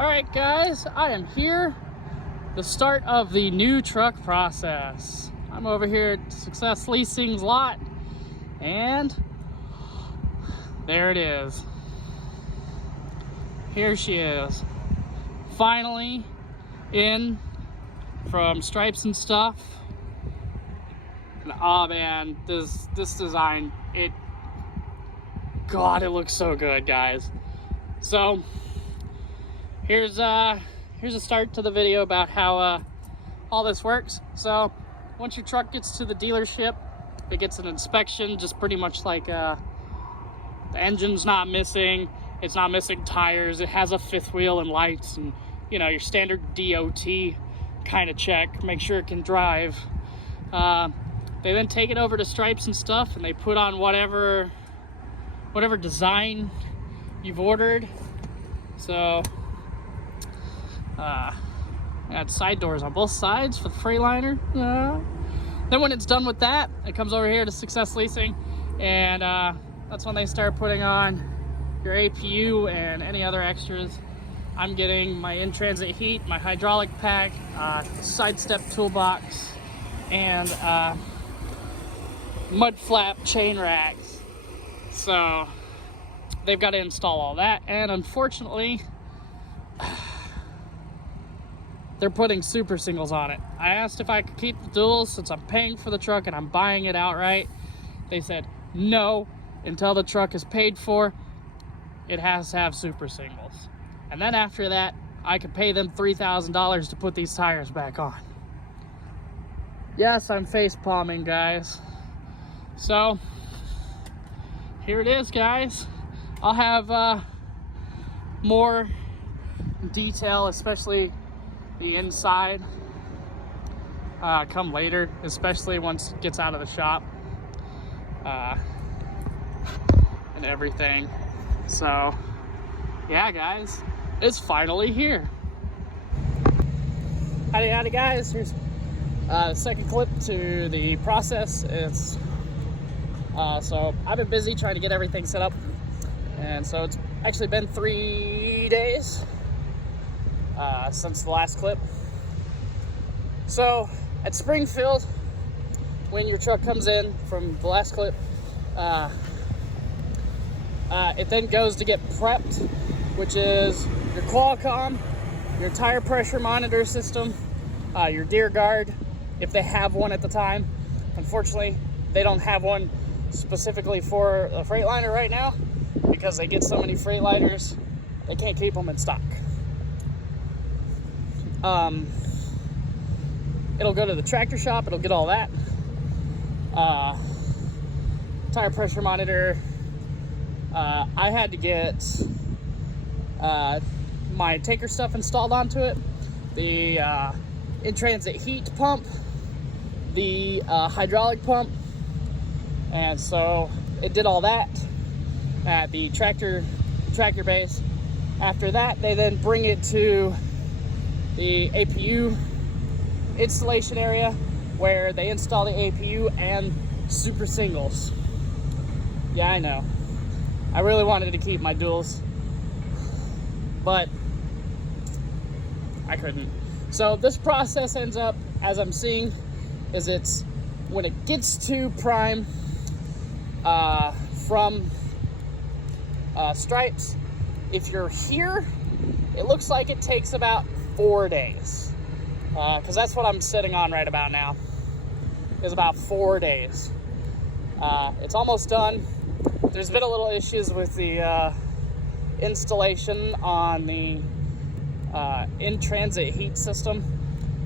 Alright guys, I am here, the start of the new truck process. I'm over here at Success Leasing's lot, and there it is. Here she is, finally in from Stripes and stuff. And oh man, this design, God, it looks so good, guys. So here's a start to the video about how all this works. So once your truck gets to the dealership, it gets an inspection, just pretty much like the engine's not missing, it's not missing tires, it has a fifth wheel and lights, and you know, your standard DOT kind of check, make sure it can drive. They then take it over to Stripes and stuff, and they put on whatever design you've ordered. So got side doors on both sides for the Freightliner. Then when it's done with that, it comes over here to Success Leasing, and that's when they start putting on your APU and any other extras. I'm getting my in-transit heat, my hydraulic pack, side step toolbox, and mud flap chain racks. So they've got to install all that, and unfortunately they're putting super singles on it. I asked if I could keep the duals since I'm paying for the truck and I'm buying it outright. They said no, until the truck is paid for, it has to have super singles. And then after that, I could pay them $3,000 to put these tires back on. Yes, I'm face palming, guys. So here it is, guys. I'll have more detail, especially the inside, come later, especially once it gets out of the shop and everything. So yeah, guys, it's finally here. Howdy guys, here's the second clip to the process. It's so I've been busy trying to get everything set up, and so it's actually been 3 days since the last clip. So at Springfield, when your truck comes in from the last clip, it then goes to get prepped, which is your Qualcomm, your tire pressure monitor system, your Deer Guard, if they have one at the time. Unfortunately, they don't have one specifically for a Freightliner right now because they get so many Freightliners, they can't keep them in stock. It'll go to the tractor shop, it'll get all that. Tire pressure monitor, I had to get my tanker stuff installed onto it, the in-transit heat pump, the hydraulic pump, and so it did all that at the tractor base. After that, they then bring it to the APU installation area where they install the APU and super singles. Yeah, I know. I really wanted to keep my duals, but I couldn't. So this process ends up, as I'm seeing, is it's when it gets to prime from Stripes, if you're here, it looks like it takes about 4 days, because that's what I'm sitting on right about now, is about 4 days. It's almost done. There's been a little issues with the installation on the in-transit heat system,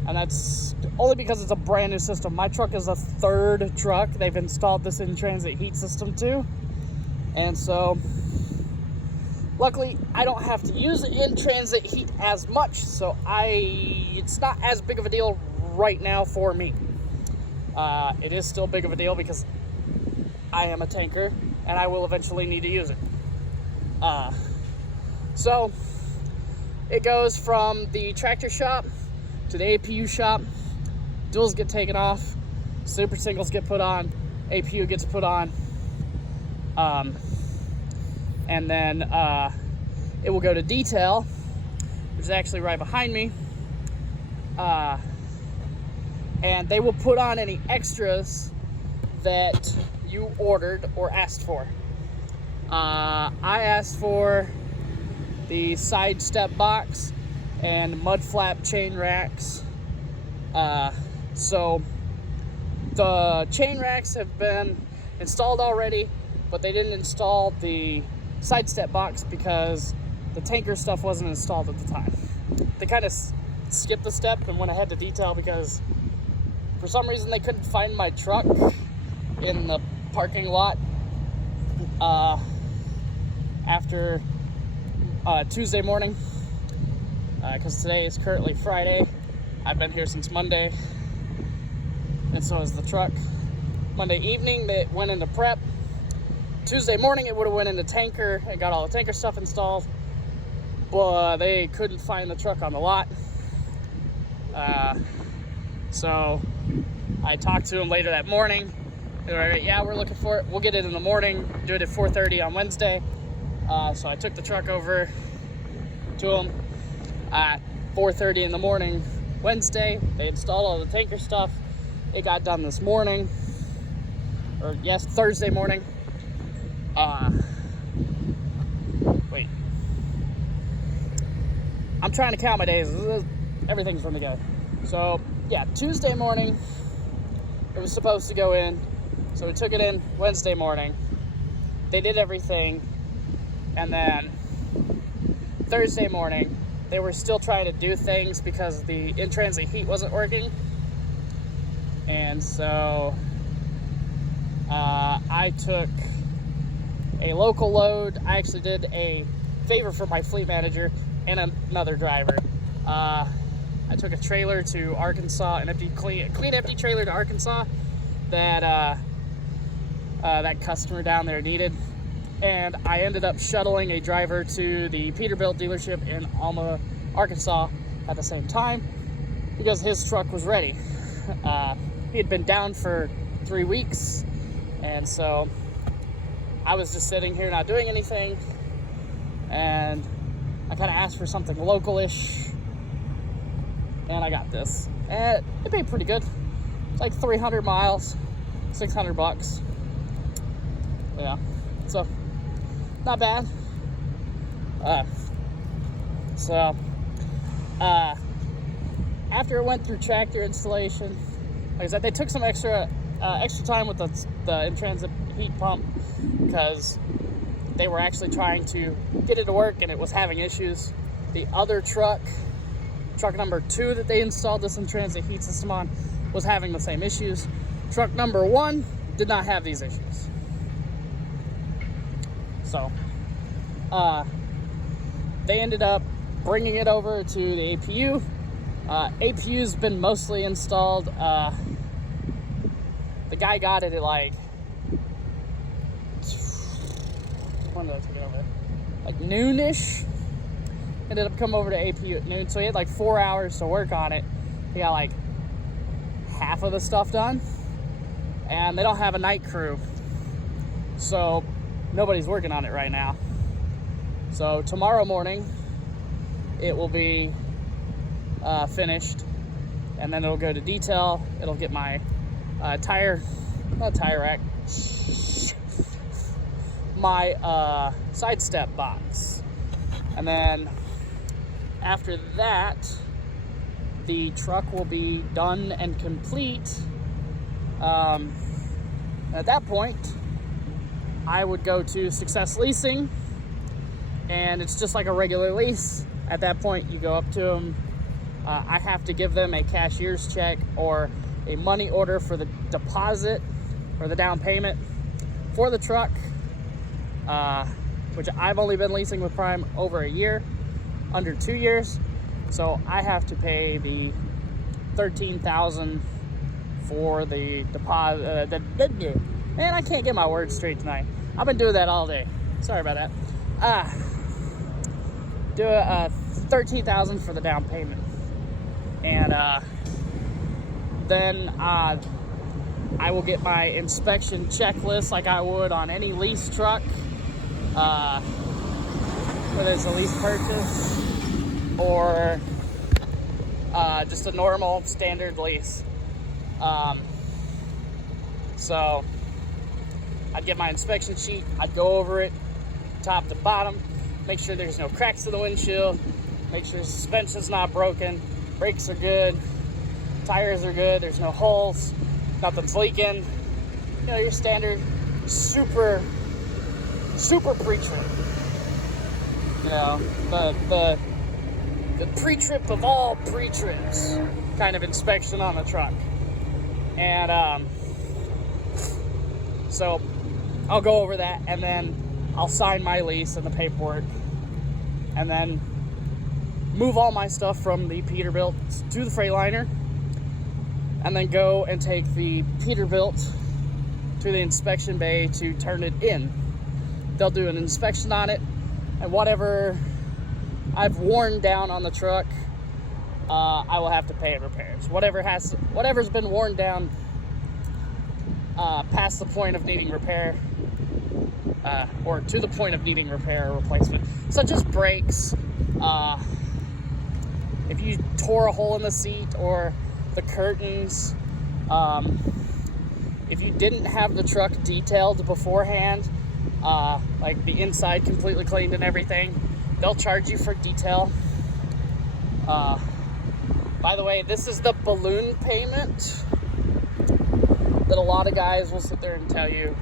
and that's only because it's a brand new system. My truck is a third truck they've installed this in-transit heat system to, and so luckily I don't have to use in-transit heat as much, so it's not as big of a deal right now for me. It is still big of a deal because I am a tanker and I will eventually need to use it. So it goes from the tractor shop to the APU shop. Duals get taken off, super singles get put on, APU gets put on, and then it will go to detail, which is actually right behind me. And they will put on any extras that you ordered or asked for. I asked for the side step box and mud flap chain racks. So the chain racks have been installed already, but they didn't install the side step box because the tanker stuff wasn't installed at the time. They kind of skipped the step and went ahead to detail because for some reason they couldn't find my truck in the parking lot after Tuesday morning, because today is currently Friday. I've been here since Monday, and so is the truck. Monday evening they went into prep. Tuesday morning it would have went into tanker and got all the tanker stuff installed, but they couldn't find the truck on the lot. So I talked to them later that morning. They were like, yeah, we're looking for it. We'll get it in the morning, do it at 4:30 on Wednesday. So I took the truck over to them at 4:30 in the morning Wednesday. They installed all the tanker stuff. It got done this morning, or yes, Thursday morning. Wait. I'm trying to count my days. Everything's from the go. So yeah, Tuesday morning it was supposed to go in. So we took it in Wednesday morning. They did everything. And then Thursday morning, they were still trying to do things because the in-transit heat wasn't working. And so I took a local load. I actually did a favor for my fleet manager and another driver. I took a trailer to Arkansas, an clean empty trailer to Arkansas that that customer down there needed. And I ended up shuttling a driver to the Peterbilt dealership in Alma, Arkansas at the same time because his truck was ready. He had been down for 3 weeks, and so I was just sitting here not doing anything, and I kind of asked for something local-ish, and I got this. And it paid pretty good. It's like 300 miles, $600. Yeah, so not bad. After it went through tractor installation, like I said, they took some extra time with the in-transit heat pump because they were actually trying to get it to work and it was having issues. The other truck number 2 that they installed this in-transit heat system on, was having the same issues. Truck number 1 did not have these issues. So they ended up bringing it over to the APU. APU's been mostly installed. The guy got it at like, when did I take it over? Like noonish. Ended up coming over to APU at noon, so he had like 4 hours to work on it. He got like half of the stuff done, and they don't have a night crew, so nobody's working on it right now. So tomorrow morning it will be finished, and then it'll go to detail. It'll get my my side step box, and then after that the truck will be done and complete. At that point I would go to Success Leasing, and it's just like a regular lease. At that point you go up to them. I have to give them a cashier's check or a money order for the deposit or the down payment for the truck, which I've only been leasing with Prime over a year, under 2 years. So I have to pay the $13,000 for the deposit. Man, I can't get my words straight tonight. I've been doing that all day. Sorry about that. Do a $13,000 for the down payment, and then I will get my inspection checklist like I would on any lease truck, whether it's a lease purchase or just a normal standard lease. So I'd get my inspection sheet, I'd go over it top to bottom, make sure there's no cracks in the windshield, make sure the suspension's not broken, brakes are good, tires are good, there's no holes, nothing's leaking. You know, your standard super pre-trip. You know, the pre-trip of all pre-trips kind of inspection on the truck. And so I'll go over that, and then I'll sign my lease and the paperwork, and then move all my stuff from the Peterbilt to the Freightliner, and then go and take the Peterbilt to the inspection bay to turn it in. They'll do an inspection on it, and whatever I've worn down on the truck, I will have to pay in repairs. Whatever's been worn down past the point of needing repair, or to the point of needing repair or replacement, such as brakes, if you tore a hole in the seat or the curtains, if you didn't have the truck detailed beforehand, like the inside completely cleaned and everything, they'll charge you for detail. By the way, this is the balloon payment that a lot of guys will sit there and tell you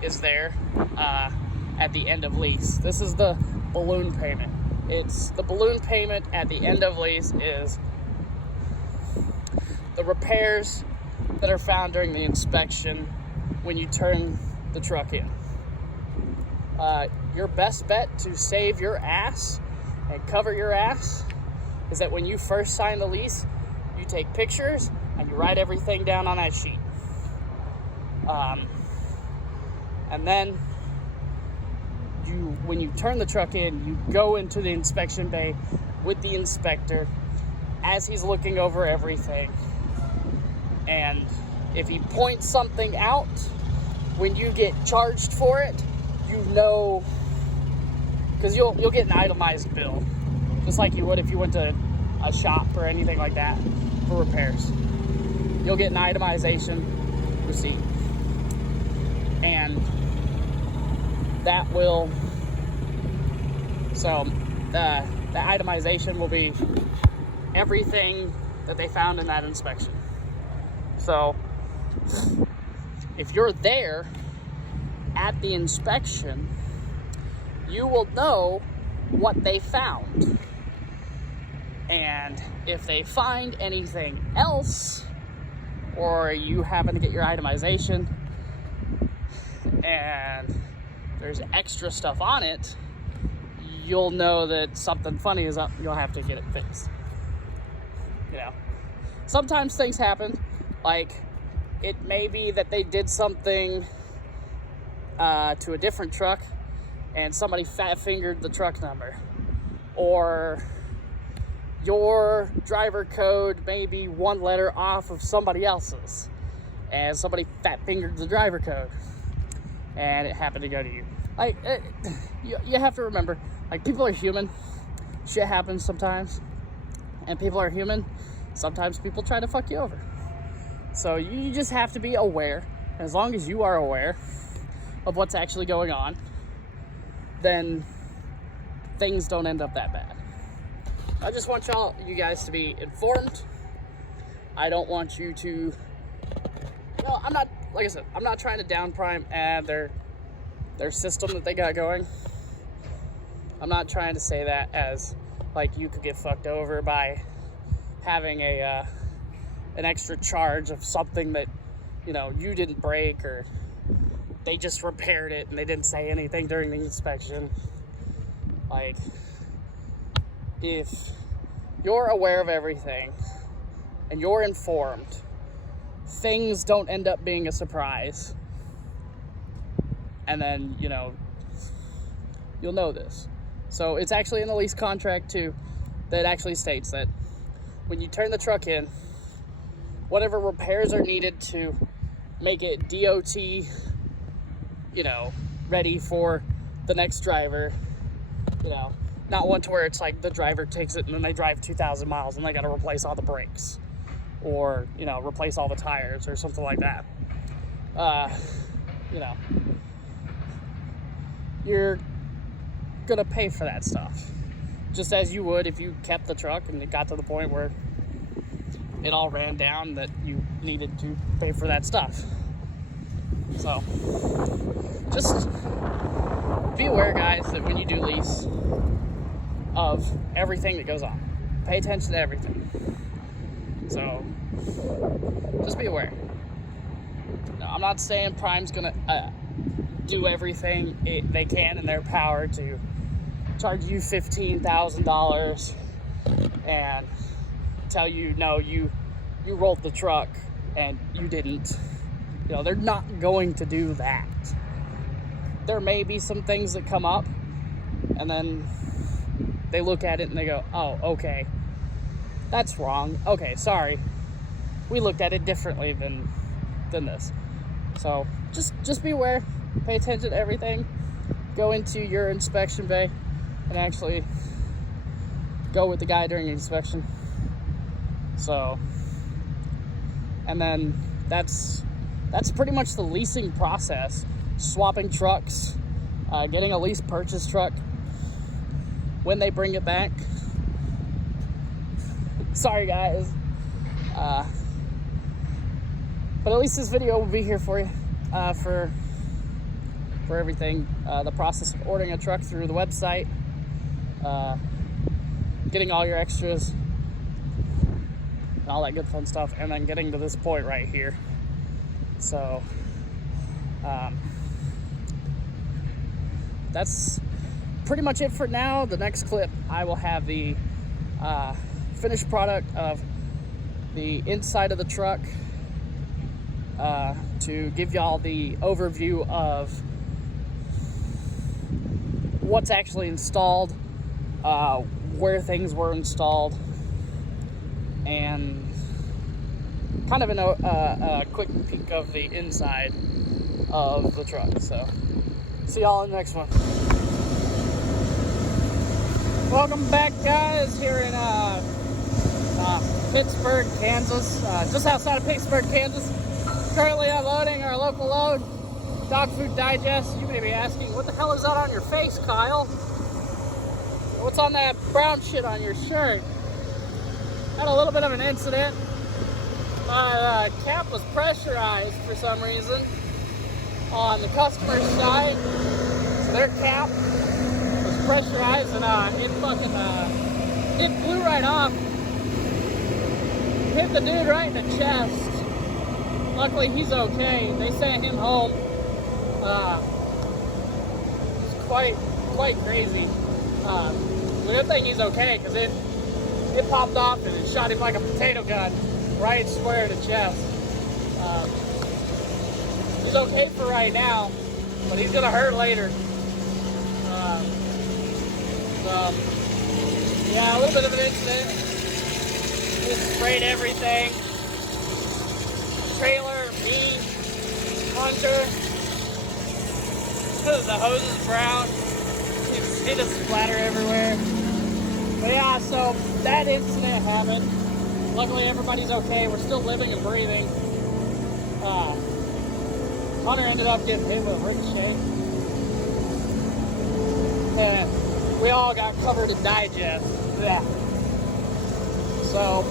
is there at the end of lease. This is the balloon payment. It's the balloon payment at the end of lease is the repairs that are found during the inspection when you turn the truck in. Your best bet to save your ass and cover your ass is that when you first sign the lease, you take pictures and you write everything down on that sheet. And then when you turn the truck in, you go into the inspection bay with the inspector as he's looking over everything. And if he points something out, when you get charged for it, you know, because you'll get an itemized bill, just like you would if you went to a shop or anything like that for repairs. You'll get an itemization receipt, and that will, so the itemization will be everything that they found in that inspection. So if you're there at the inspection, you will know what they found. And if they find anything else, or you happen to get your itemization and there's extra stuff on it, you'll know that something funny is up. You'll have to get it fixed. You know, sometimes things happen. Like, it may be that they did something to a different truck and somebody fat-fingered the truck number, or your driver code may be one letter off of somebody else's and somebody fat-fingered the driver code and it happened to go to you. Like, you have to remember, like, people are human. Shit happens sometimes, and people are human. Sometimes people try to fuck you over. So you just have to be aware. As long as you are aware of what's actually going on, then things don't end up that bad. I just want you guys to be informed. I don't want you to, well, I'm not, like I said, I'm not trying to down prime their system that they got going. I'm not trying to say that as like you could get fucked over by having an extra charge of something that, you know, you didn't break, or they just repaired it and they didn't say anything during the inspection. Like, if you're aware of everything and you're informed, things don't end up being a surprise. And then, you know, you'll know this. So it's actually in the lease contract too, that actually states that when you turn the truck in, whatever repairs are needed to make it DOT, you know, ready for the next driver, you know, Not one to where it's like the driver takes it and then they drive 2,000 miles and they got to replace all the brakes, or, you know, replace all the tires or something like that. You know, you're gonna pay for that stuff, just as you would if you kept the truck and it got to the point where it all ran down that you needed to pay for that stuff. So just be aware, guys, that when you do lease, of everything that goes on. Pay attention to everything. So just be aware. No, I'm not saying Prime's gonna do everything they can in their power to charge you $15,000 and tell you, no, you rolled the truck and you didn't. You know, they're not going to do that. There may be some things that come up, and then they look at it and they go, oh, okay, that's wrong. Okay, sorry. We looked at it differently than this. So just be aware. Pay attention to everything. Go into your inspection bay and actually go with the guy during the inspection. So, and then that's pretty much the leasing process. Swapping trucks, getting a lease purchase truck when they bring it back. Sorry, guys. But at least this video will be here for you, for everything. The process of ordering a truck through the website, getting all your extras, and all that good fun stuff, and then getting to this point right here. So, that's pretty much it for now. The next clip, I will have the finished product of the inside of the truck, to give y'all the overview of what's actually installed, where things were installed, and kind of a quick peek of the inside of the truck. So see y'all in the next one. Welcome back, guys, here in Pittsburgh, Kansas, just outside of Pittsburgh, Kansas. Currently unloading our local load, Dog Food Digest. You may be asking, what the hell is that on your face, Kyle? What's on that brown shit on your shirt? Had a little bit of an incident. My cap was pressurized for some reason on the customer's side. So their cap was pressurized, and it blew right off. Hit the dude right in the chest. Luckily, he's okay. They sent him home. It's quite crazy. The good thing he's okay, because it popped off and it shot him like a potato gun, right square to chest. He's okay for right now, but he's gonna hurt later. So yeah, a little bit of an incident. Just sprayed everything. Trailer, me, Hunter. The hose is brown. It just splatter everywhere. But yeah, so that incident happened. Luckily, everybody's okay. We're still living and breathing. Hunter ended up getting hit with a ricochet. And we all got covered in digest. Yeah. So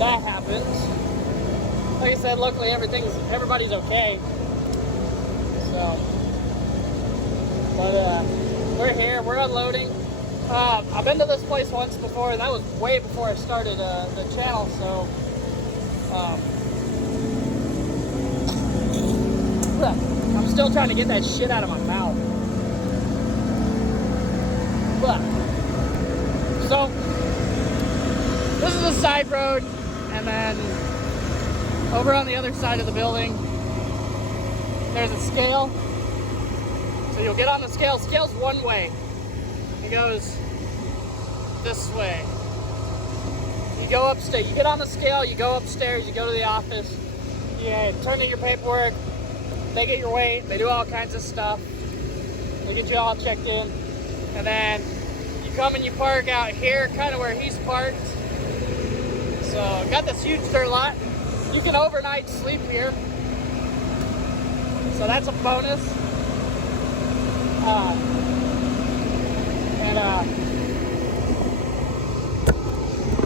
that happens. Like I said, luckily everybody's okay. So, but we're here, we're unloading. I've been to this place once before, and that was way before I started the channel. So, I'm still trying to get that shit out of my mouth. So, this is a side road, and then over on the other side of the building, there's a scale. So you'll get on the scale. Scale's one way. It goes this way. You go upstairs. You get on the scale, you go upstairs, you go to the office, you turn in your paperwork, they get your weight, they do all kinds of stuff. They get you all checked in. And then you come and you park out here, kind of where he's parked. So got this huge dirt lot. You can overnight sleep here. So that's a bonus.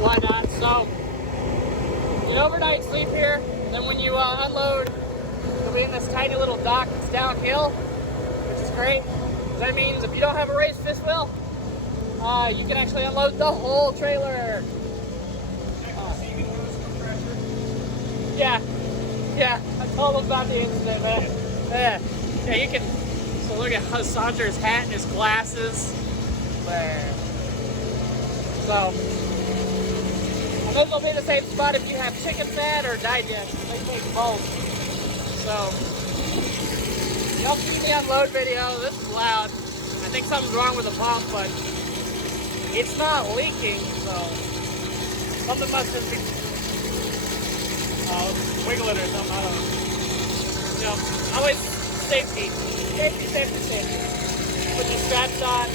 Why not? So you can overnight sleep here. Then when you unload, you'll be in this tiny little dock that's downhill, which is great. That means if you don't have a raised fifth wheel, you can actually unload the whole trailer. Yeah, I told him about the incident, man. Yeah, you can. So look at Sandra's hat and his glasses. There. So, and those will be the same spot if you have chicken fat or digest. They take both. So, you'll see me unload video. This is loud. I think something's wrong with the pump, but it's not leaking, so something must have been wiggle it or something, I don't know. You know, always safety. Put your straps on,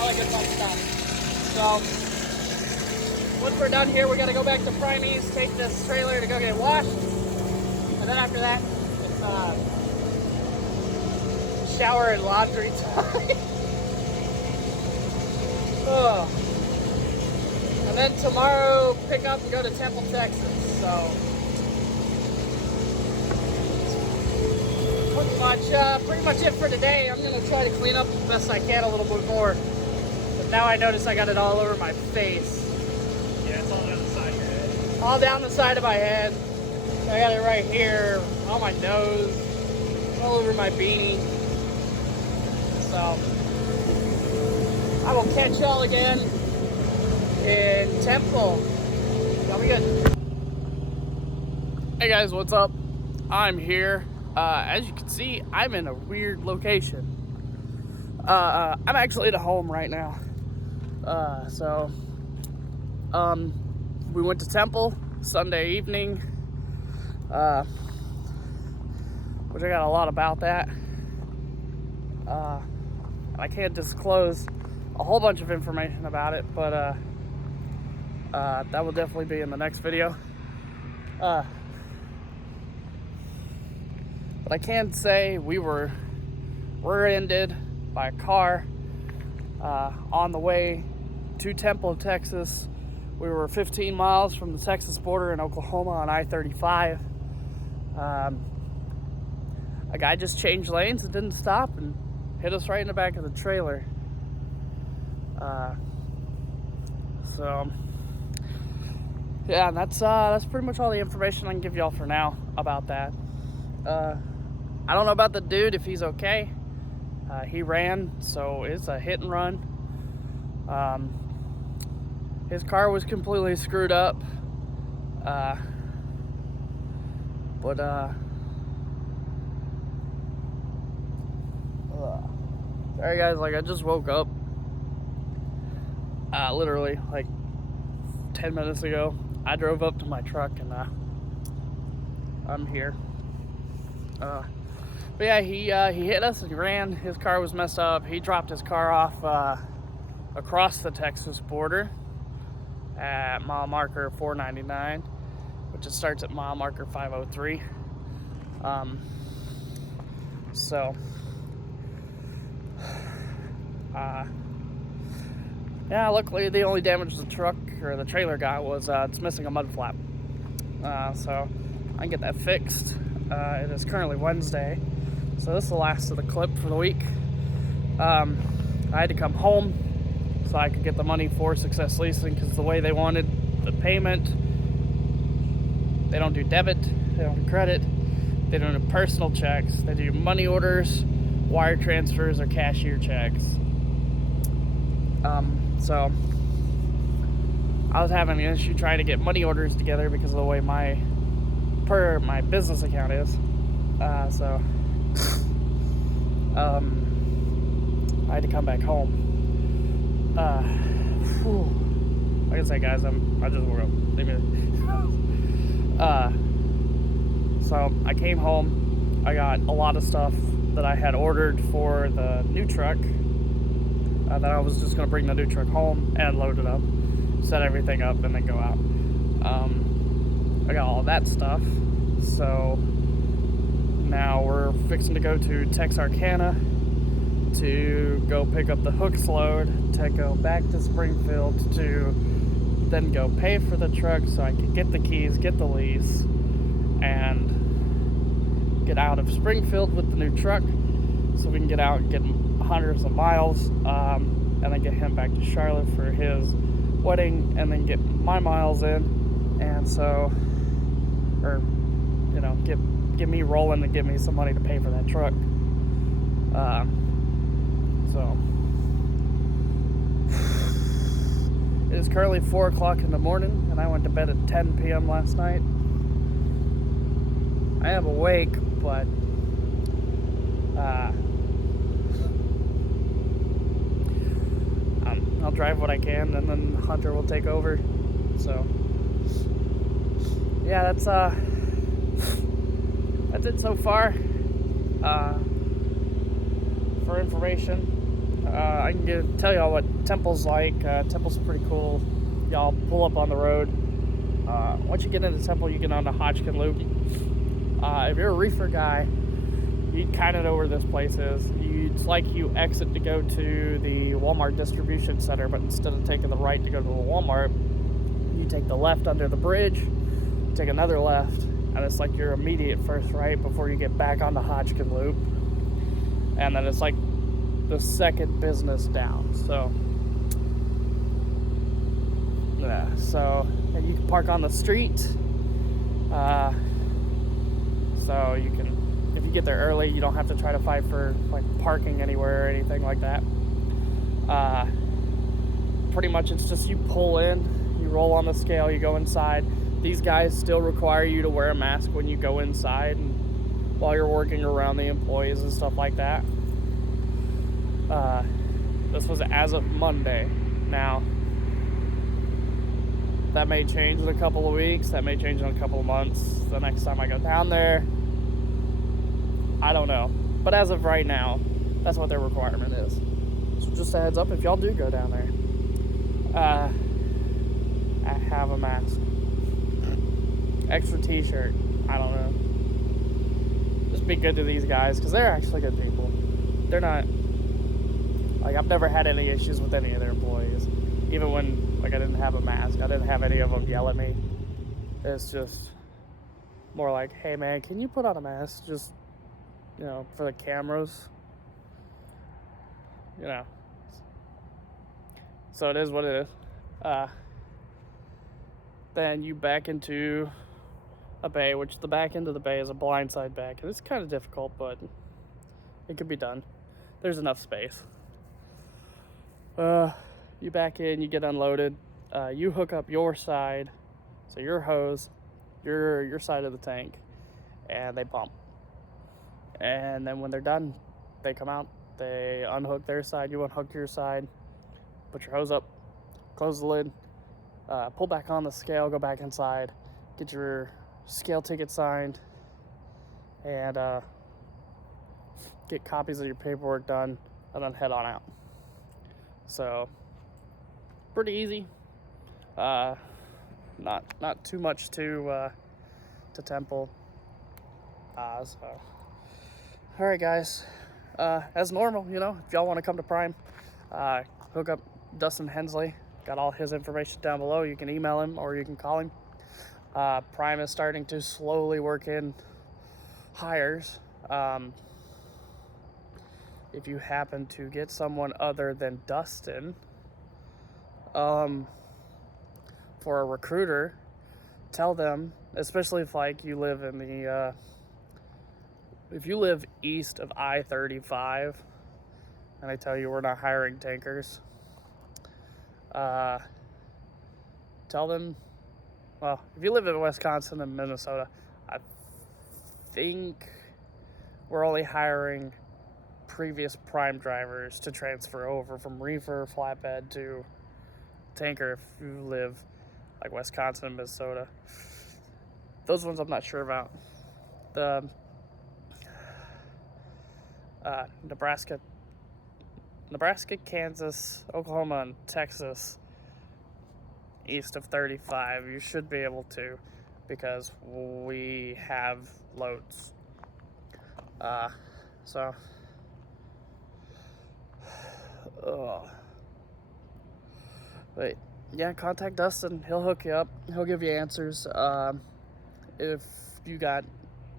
all that good fun stuff. So, once we're done here, we're gonna go back to Prime's, take this trailer to go get it washed. And then after that, it's shower and laundry time. Oh. And then tomorrow, pick up and go to Temple, Texas. So, pretty much it for today. I'm gonna try to clean up the best I can a little bit more. But now I notice I got it all over my face. Yeah, it's all down the side of your head. All down the side of my head. I got it right here, on my nose, all over my beanie. So, I will catch y'all again in Temple. Y'all be good. Hey guys, what's up? I'm here. As you can see, I'm in a weird location. I'm actually at home right now. We went to Temple Sunday evening, which I got a lot about that. I can't disclose a whole bunch of information about it, but that will definitely be in the next video. But I can say we were rear-ended by a car on the way to Temple, Texas. We were 15 miles from the Texas border in Oklahoma on I-35. A guy just changed lanes and didn't stop and hit us right in the back of the trailer. Yeah, that's pretty much all the information I can give y'all for now about that. I don't know about the dude, if he's okay. He ran, so it's a hit and run. His car was completely screwed up. Sorry guys, like I just woke up. Literally like 10 minutes ago. I drove up to my truck and I'm here. But yeah, he hit us and he ran. His car was messed up. He dropped his car off across the Texas border at mile marker 499, which it starts at mile marker 503. Yeah, luckily the only damage the truck or the trailer got was it's missing a mud flap. So I can get that fixed. It is currently Wednesday, so this is the last of the clip for the week. I had to come home so I could get the money for Success Leasing, because the way they wanted the payment, they don't do debit, they don't do credit, they don't do personal checks, they do money orders, wire transfers, or cashier checks. So I was having an issue trying to get money orders together because of the way my business account is. I had to come back home. Like I said, guys, I just woke up. So I came home. I got a lot of stuff that I had ordered for the new truck. Then I was just gonna bring the new truck home and load it up, set everything up, and then go out. I got all that stuff, so now we're fixing to go to Texarkana to go pick up the hooks load, to go back to Springfield to then go pay for the truck so I can get the keys, get the lease, and get out of Springfield with the new truck so we can get out and get hundreds of miles, and then get him back to Charlotte for his wedding, and then get my miles in, and so, or, you know, get me rolling and give me some money to pay for that truck. So it is currently 4 o'clock in the morning, and I went to bed at 10 p.m. last night. I am awake, but I'll drive what I can, and then Hunter will take over. So yeah, that's it so far. For information, I can tell y'all what Temple's like. Temple's pretty cool. Y'all pull up on the road. Once you get into Temple, you get on the Hodgkin Loop. If you're a reefer guy, you kind of know where this place is. It's like you exit to go to the Walmart distribution center, but instead of taking the right to go to the Walmart, you take the left under the bridge, take another left, and it's like your immediate first right before you get back on the Hodgkin Loop. And then it's like the second business down. So yeah, and you can park on the street. So you can, if you get there early, you don't have to try to fight for like parking anywhere or anything like that. Pretty much it's just you pull in, you roll on the scale, you go inside. These guys still require you to wear a mask when you go inside and while you're working around the employees and stuff like that. This was as of Monday. Now, that may change in a couple of weeks, that may change in a couple of months. The next time I go down there, I don't know. But as of right now, that's what their requirement is. So just a heads up if y'all do go down there. I have a mask. Extra t-shirt. I don't know. Just be good to these guys, because they're actually good people. They're not, like, I've never had any issues with any of their employees. Even when, like, I didn't have a mask, I didn't have any of them yell at me. It's just more like, hey man, can you put on a mask? Just, you know, for the cameras. You know. So it is what it is. Then you back into a bay, which the back end of the bay is a blindside back. And it's kind of difficult, but it could be done. There's enough space. You back in, you get unloaded. You hook up your side, so your hose, your side of the tank, and they pump. And then when they're done, they come out, they unhook their side, you unhook your side, put your hose up, close the lid, pull back on the scale, go back inside, get your scale ticket signed, and get copies of your paperwork done, and then head on out. So pretty easy. Not too much to Temple. So all right, guys. As normal, you know, if y'all want to come to Prime, hook up Dustin Hensley. Got all his information down below. You can email him or you can call him. Prime is starting to slowly work in hires. If you happen to get someone other than Dustin, for a recruiter, tell them, especially if like you live in the, if you live east of I-35, and I tell you we're not hiring tankers, tell them, well, if you live in Wisconsin and Minnesota, I think we're only hiring previous Prime drivers to transfer over from reefer, flatbed to tanker if you live like Wisconsin and Minnesota. Those ones I'm not sure about. The Nebraska, Nebraska, Kansas, Oklahoma, and Texas east of 35, you should be able to, because we have loads. So but yeah, contact Dustin. He'll hook you up. He'll give you answers. If you got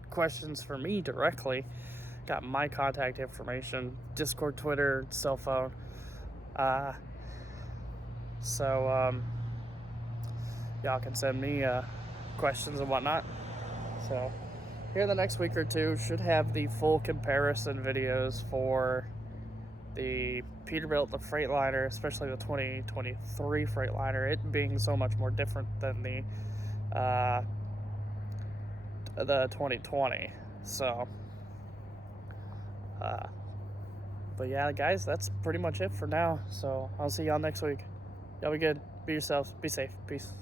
questions for me directly, got my contact information, Discord, Twitter, cell phone. Y'all can send me questions and whatnot. So here in the next week or two, should have the full comparison videos for the Peterbilt, the Freightliner, especially the 2023 Freightliner, it being so much more different than the 2020. So, but yeah, guys, that's pretty much it for now. So I'll see y'all next week. Y'all be good. Be yourselves. Be safe. Peace.